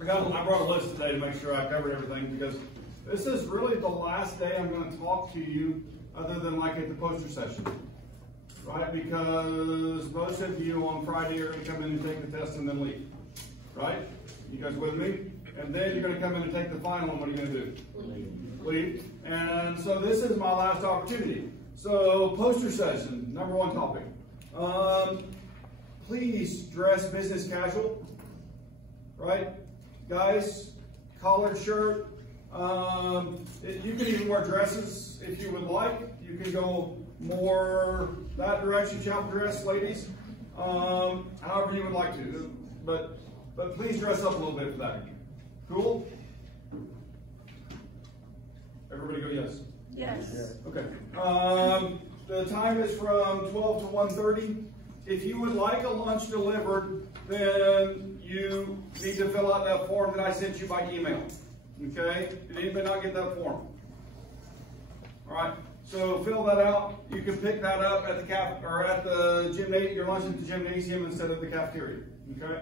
I brought a list today to make sure I covered everything, because this is really the last day I'm going to talk to you other than like at the poster session, right? Because most of you on Friday are going to come in and take the test and then leave, right? You guys with me? And then you're going to come in and take the final, and what are you going to do? Leave. And so this is my last opportunity. So poster session, number one topic. Please dress business casual, right? Guys, collared shirt. You can even wear dresses if you would like. You can go more that direction, chapel dress, ladies. However you would like to. But please dress up a little bit for that. Cool? Everybody go yes? Yes. Okay. The time is from 12 to 1:30. If you would like a lunch delivered, then you need to fill out that form that I sent you by email. Okay? Did anybody not get that form? All right. So fill that out. You can pick that up at the gymnasium. Your lunch at the gymnasium instead of the cafeteria. Okay.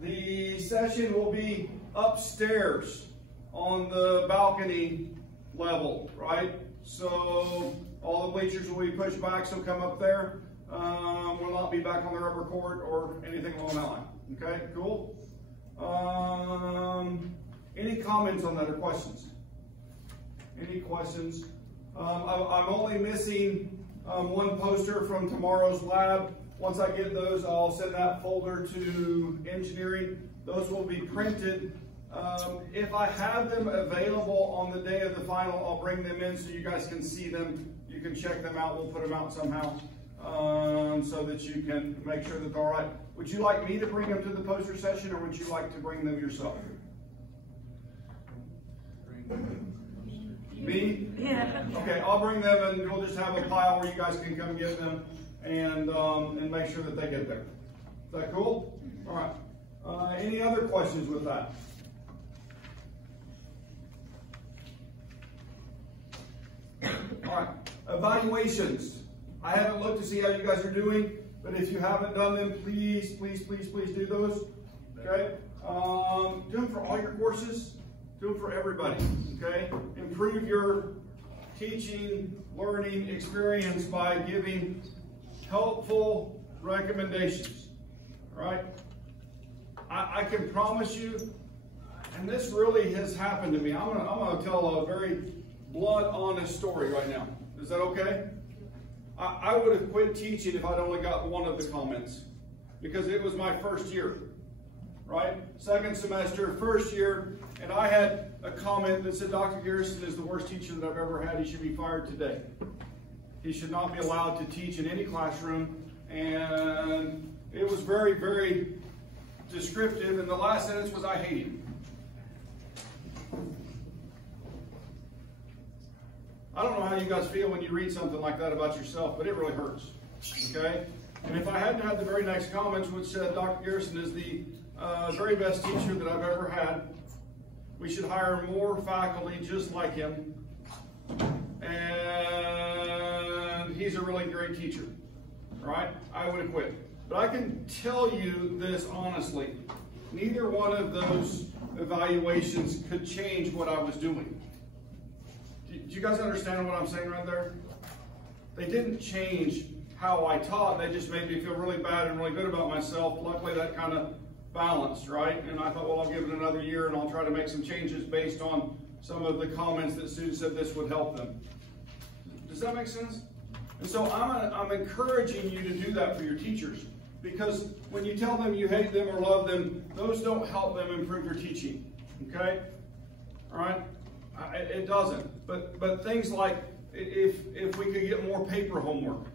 The session will be upstairs on the balcony level, right? So all the bleachers will be pushed back, so come up there. Will not be back on the rubber court or anything along that line. Okay, cool. Any comments on that or questions? Any questions? I'm only missing one poster from tomorrow's lab. Once I get those, I'll send that folder to engineering. Those will be printed. If I have them available on the day of the final, I'll bring them in so you guys can see them. You can check them out. We'll put them out somehow so that you can make sure that they're all right. Would you like me to bring them to the poster session, or would you like to bring them yourself? Me? Yeah. Okay, I'll bring them, and we'll just have a pile where you guys can come get them and make sure that they get there. Is that cool? All right. Any other questions with that? All right. Evaluations. I haven't looked to see how you guys are doing, but if you haven't done them, please, please, please, please do those. Okay? Do them for all your courses. Do them for everybody. Okay? Improve your teaching, learning experience by giving helpful recommendations. All right? I can promise you, and this really has happened to me. I'm gonna tell a very blood honest story right now. Is that okay? I would have quit teaching if I'd only got one of the comments, because it was my first year, right? Second semester, first year, and I had a comment that said, Dr. Garrison is the worst teacher that I've ever had. He should be fired today. He should not be allowed to teach in any classroom. And it was very, very descriptive. And the last sentence was, I hate him. I don't know how you guys feel when you read something like that about yourself, but it really hurts. Okay? And if I hadn't had the very next comments, which said Dr. Garrison is the very best teacher that I've ever had, we should hire more faculty just like him, and he's a really great teacher, right? I would have quit. But I can tell you this honestly, neither one of those evaluations could change what I was doing. Do you guys understand what I'm saying right there? They didn't change how I taught. They just made me feel really bad and really good about myself. Luckily, that kind of balanced, right? And I thought, well, I'll give it another year and I'll try to make some changes based on some of the comments that students said this would help them. Does that make sense? And so I'm encouraging you to do that for your teachers, because when you tell them you hate them or love them, those don't help them improve your teaching, okay? All right? It doesn't. But things like if we could get more paper homework,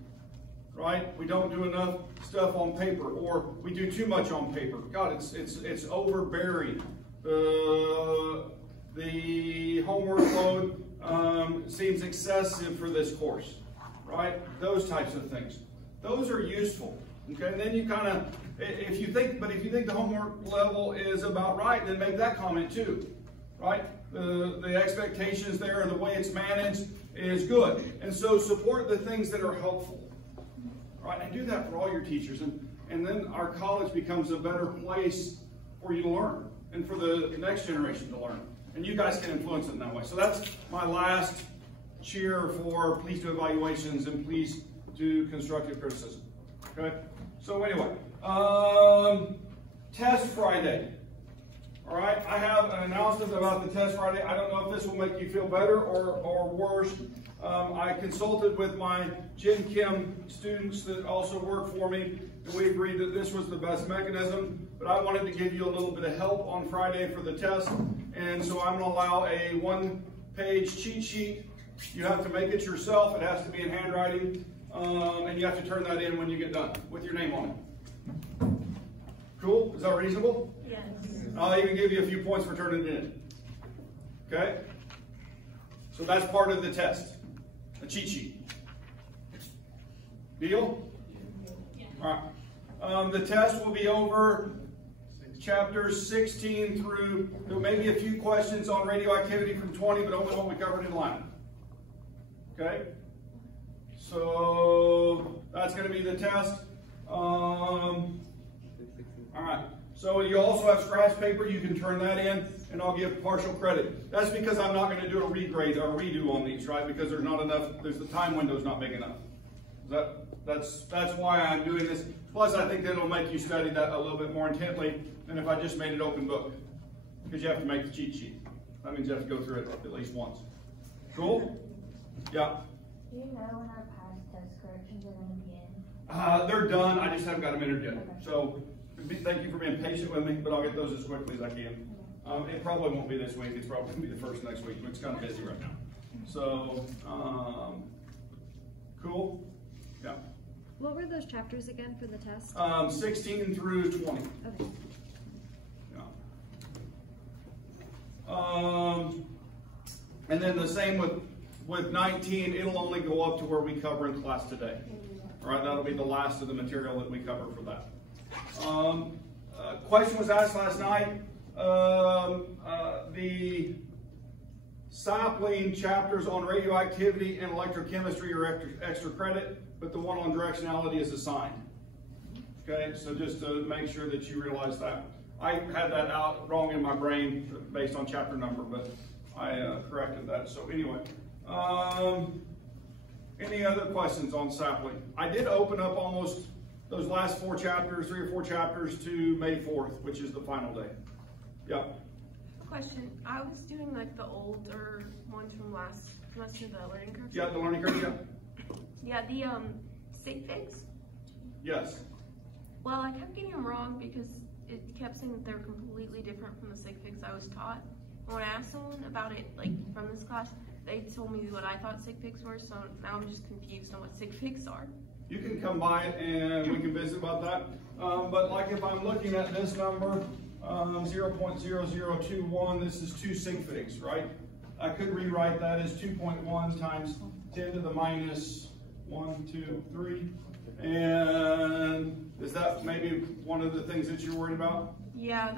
right? We don't do enough stuff on paper, or we do too much on paper. God, it's overbearing. The homework load seems excessive for this course, right? Those types of things. Those are useful. Okay, and then you kind of, if you think the homework level is about right, then make that comment too, right? The expectations there and the way it's managed is good. And so support the things that are helpful, right? And do that for all your teachers. and then our college becomes a better place for you to learn and for the next generation to learn. And you guys can influence it in that way. So that's my last cheer for please do evaluations and please do constructive criticism. Okay? So anyway, test Friday. All right, I have an announcement about the test Friday. I don't know if this will make you feel better or worse. I consulted with my Chem students that also work for me, and we agreed that this was the best mechanism, but I wanted to give you a little bit of help on Friday for the test, and so I'm going to allow a one-page cheat sheet. You have to make it yourself. It has to be in handwriting, and you have to turn that in when you get done with your name on it. Cool? Is that reasonable? Yes. I'll even give you a few points for turning it in. Okay? So that's part of the test. A cheat sheet. Deal? Yeah. All right. The test will be over chapters 16 through, there may be a few questions on radioactivity from 20, but only what we covered in line. Okay? So that's going to be the test. All right. So you also have scratch paper. You can turn that in, and I'll give partial credit. That's because I'm not going to do a regrade or redo on these, right? Because there's not enough. There's the time window's not big enough. That's why I'm doing this. Plus, I think that it'll make you study that a little bit more intently than if I just made it open book, because you have to make the cheat sheet. That means you have to go through it at least once. Cool? Yeah. Do you know when our past test corrections are going to be in? They're done. I just haven't got them entered yet. So thank you for being patient with me, but I'll get those as quickly as I can. It probably won't be this week. It's probably going to be the first next week. It's kind of busy right now. So, cool? Yeah. What were those chapters again for the test? 16 through 20. Okay. Yeah. And then the same with 19, it'll only go up to where we cover in class today. All right, that'll be the last of the material that we cover for that. Question was asked last night. The sapling chapters on radioactivity and electrochemistry are extra credit, but the one on directionality is assigned. Okay, so just to make sure that you realize that. I had that out wrong in my brain based on chapter number, but I corrected that. So anyway, any other questions on sapling? I did open up almost those last 4 chapters, 3 or 4 chapters to May 4th, which is the final day. Yeah. Question. I was doing like the older ones from last semester, the learning curve. Yeah, the learning curve, yeah. Yeah, the sig figs. Yes. Well, I kept getting them wrong because it kept saying that they're completely different from the sig figs I was taught. And when I asked someone about it, like from this class, they told me what I thought sig figs were, so now I'm just confused on what sig figs are. You can come by and we can visit about that. But like if I'm looking at this number, 0.0021, this is 2 sig figs, right? I could rewrite that as 2.1 times 10 to the minus 1, 2, 3. And is that maybe one of the things that you're worried about? Yeah,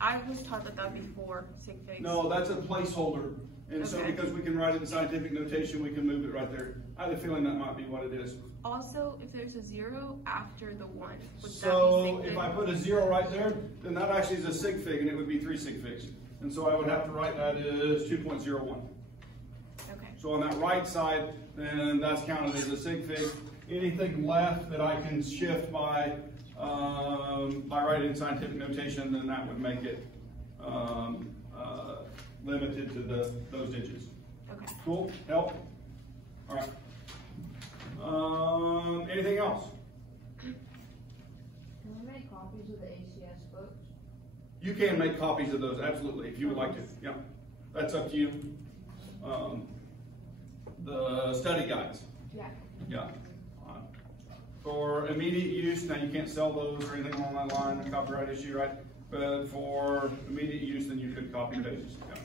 I was taught that that'd be 4 sig figs. No, that's a placeholder. And so because we can write it in scientific notation, we can move it right there. I have a feeling that might be what it is. Also, if there's a 0 after the 1, would So that be sig fig? if I put a 0 right there, then that actually is a sig fig, and it would be 3 sig figs. And so I would have to write that as 2.01. Okay. So on that right side, then that's counted as a sig fig. Anything left that I can shift by writing in scientific notation, then that would make it limited to those digits. Okay. Cool? Help? All right. Anything else? Can we make copies of the ACS books? You can make copies of those, absolutely, if you would like to. Yeah, that's up to you. The study guides. Yeah. Yeah. For immediate use, now you can't sell those or anything along that line, a copyright issue, right? But for immediate use, then you could copy pages. Yeah.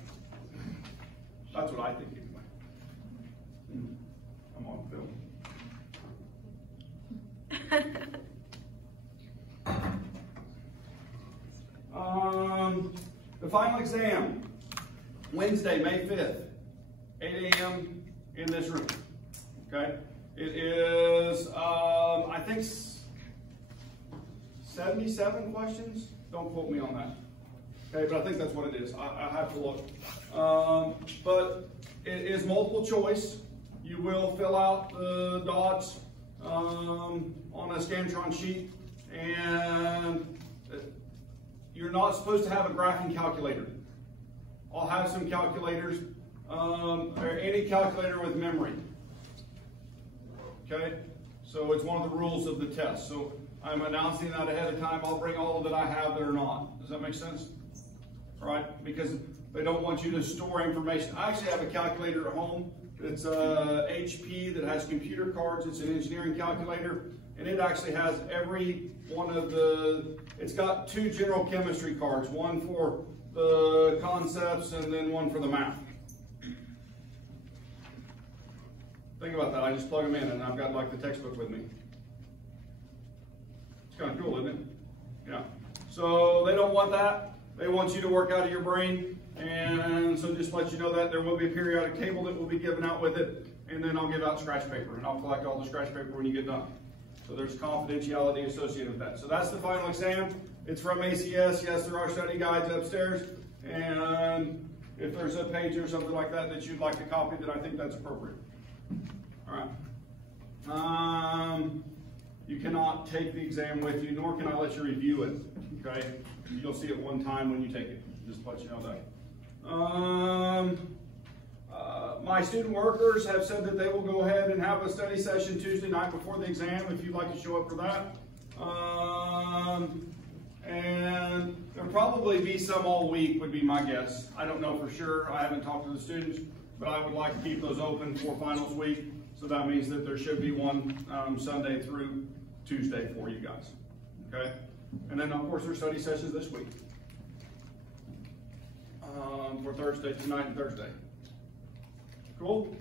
That's what I think anyway. I'm on film. The final exam, Wednesday, May 5th, 8 a.m. in this room. Okay? It is, I think, 77 questions. Don't quote me on that. Okay, but I think that's what it is. I have to look. But it is multiple choice. You will fill out the dots on a Scantron sheet, and you're not supposed to have a graphing calculator. I'll have some calculators, or any calculator with memory. Okay, so it's one of the rules of the test. So I'm announcing that ahead of time. I'll bring all that I have that are not. Does that make sense? All right, because they don't want you to store information. I actually have a calculator at home. It's a HP that has computer cards. It's an engineering calculator, and it actually has every one of the, it's got 2 general chemistry cards, one for the concepts and then one for the math. Think about that. I just plug them in and I've got like the textbook with me. It's kind of cool, isn't it? Yeah. So they don't want that. They want you to work out of your brain. And so just to let you know that there will be a periodic table that will be given out with it. And then I'll give out scratch paper, and I'll collect all the scratch paper when you get done. So there's confidentiality associated with that. So that's the final exam. It's from ACS. Yes, there are study guides upstairs. And if there's a page or something like that that you'd like to copy, then I think that's appropriate. All right. You cannot take the exam with you, nor can I let you review it. Okay? You'll see it one time when you take it. Just to let you know that. My student workers have said that they will go ahead and have a study session Tuesday night before the exam if you'd like to show up for that. And there'll probably be some all week would be my guess. I don't know for sure. I haven't talked to the students, but I would like to keep those open for finals week. So that means that there should be one Sunday through Tuesday for you guys. Okay? And then of course there's study sessions this week. For Thursday, tonight and Thursday. Cool?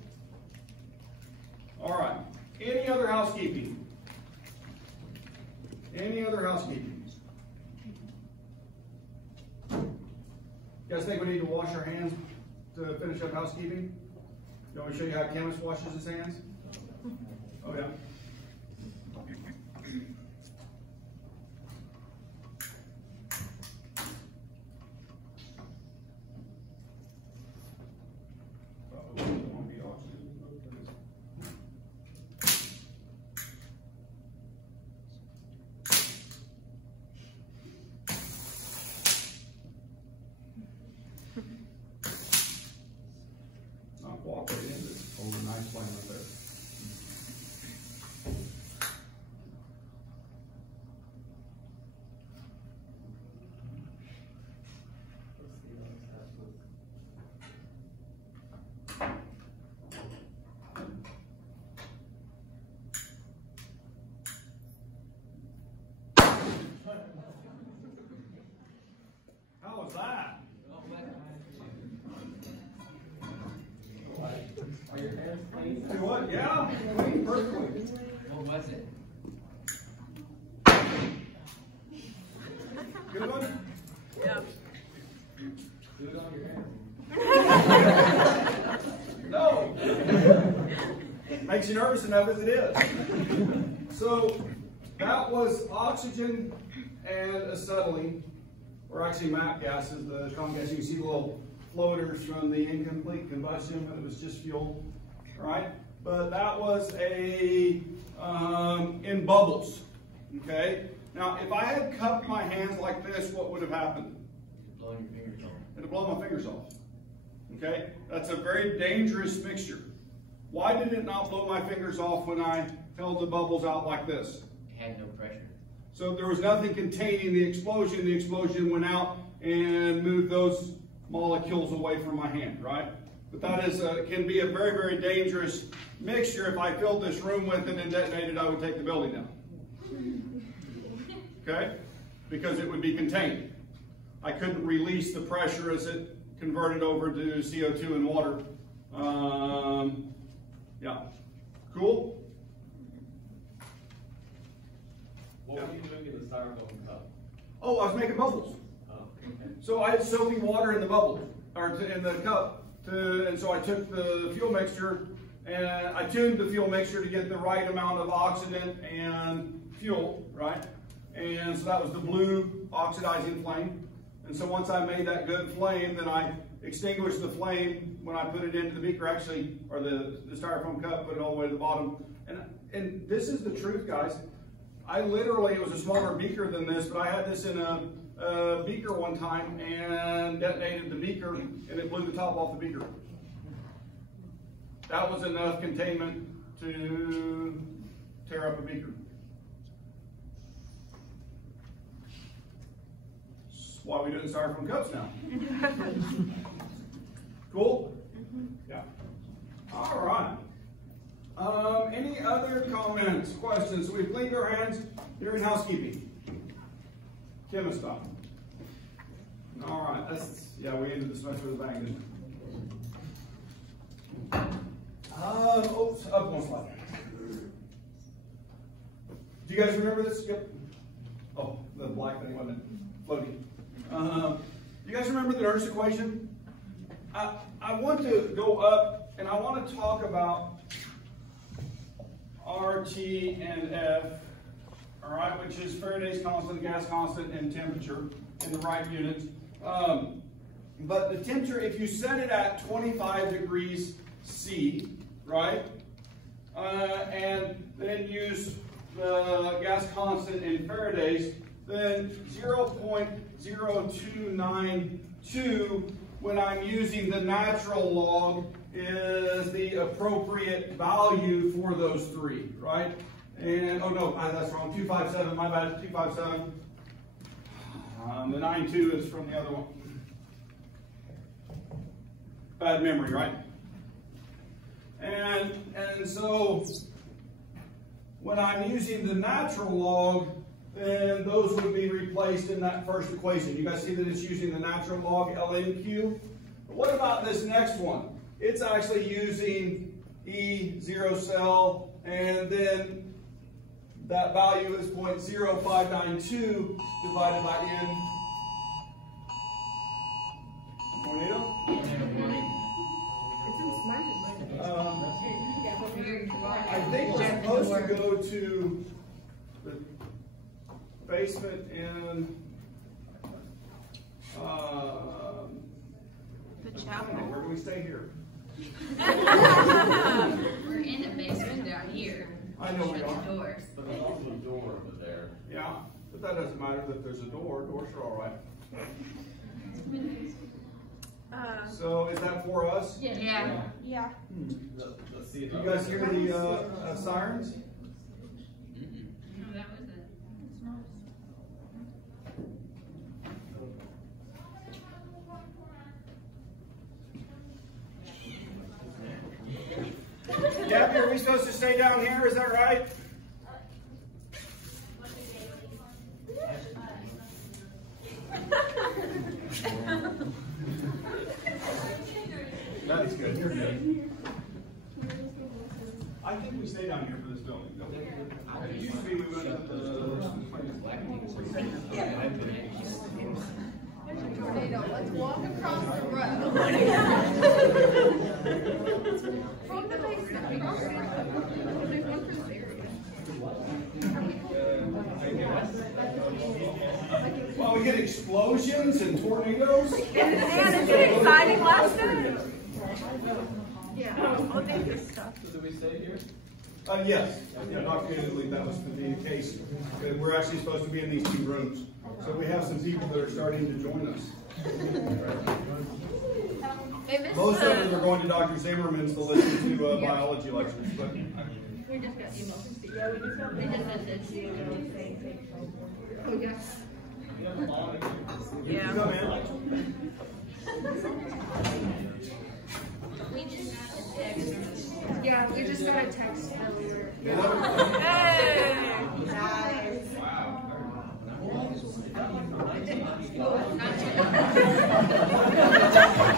All right. Any other housekeeping? Any other housekeeping? You guys think we need to wash our hands to finish up housekeeping? You want me to show you how a chemist washes his hands? Oh yeah. Walk right into it. Over a nice flame right there. How was that? Are your hands clean? Do what? Yeah, clean perfectly. What was it? Good one? Yeah. Do it on your hands. No. Makes you nervous enough as it is. So that was oxygen and acetylene, or actually MAP gases, the common gas. You can see the little floaters from the incomplete combustion, but it was just fuel, right? But that was a in bubbles, okay? Now, if I had cupped my hands like this, what would have happened? Blowing your fingers off. It would blow my fingers off, okay? That's a very dangerous mixture. Why did it not blow my fingers off when I held the bubbles out like this? It had no pressure. So there was nothing containing the explosion. The explosion went out and moved those molecules away from my hand, right? But that is can be a very, very dangerous mixture. If I filled this room with it and detonated, I would take the building down. Okay? Because it would be contained. I couldn't release the pressure as it converted over to CO2 and water. Yeah. Cool? what were you doing in the styrofoam cup? Oh, I was making bubbles. Oh, okay. So I had soapy water in the bubble, or in the cup, and so I took the fuel mixture and I tuned the fuel mixture to get the right amount of oxidant and fuel, right? And so that was the blue oxidizing flame. And so once I made that good flame, then I extinguished the flame when I put it into the beaker, actually, or the styrofoam cup, put it all the way to the bottom. And this is the truth, guys. I literally, it was a smaller beaker than this, but I had this in a beaker one time and detonated the beaker, and it blew the top off the beaker. That was enough containment to tear up a beaker. That's why we do it in styrofoam cups now. Cool? Yeah. All right. Any other comments, questions? So we've cleaned our hands. You're in housekeeping. Chemist stuff. All right. That's, yeah, we ended the semester with a bang, didn't we? Oops, up one slide. Do you guys remember this? Yep. Oh, the black thing, wasn't it? Floating. You guys remember the Nernst equation? I want to go up and I want to talk about RT and F, all right, which is Faraday's constant, gas constant, and temperature in the right units. But the temperature, if you set it at 25 degrees C, right, and then use the gas constant in Faraday's, then 0.0292 when I'm using the natural log is the appropriate value for those three, right? And, oh no, that's wrong, 257, my bad, 257. The 92 is from the other one. Bad memory, right? And so when I'm using the natural log, then those would be replaced in that first equation. You guys see that it's using the natural log ln(q). But what about this next one? It's actually using E0 cell, and then that value is 0.0592 divided by N. Tornado? I think we're supposed to go to the basement in The chapel. where do we stay here? We're in the basement down here. I know we Shut are. the doors. But there's also a door over there. Yeah, but that doesn't matter that there's a door. Doors are all right. So is that for us? Yeah. Yeah. Let's see. You guys hear the sirens? No, that was it. Gabby, are we supposed to stay down here? Is that right? That is good. You're good. I think we stay down here for this building, don't we? Usually we went up the... There's a tornado. Let's walk across the road. From the basement. Across the road. There's one for this area. Well, we get explosions and tornadoes. And it's exciting last night. Yeah, all this stuff. So do we stay here? Yes. Yeah, Dr. Kinley, that was the case. We're actually supposed to be in these two rooms. So we have some people that are starting to join us. Most of them are going to Dr. Zimmerman's to listen to biology lectures. But We just got emails. Yeah, we just got this. Oh, yes. Yeah. come in. We just got a text. Yeah, we just got a text earlier. Hey! Nice. Not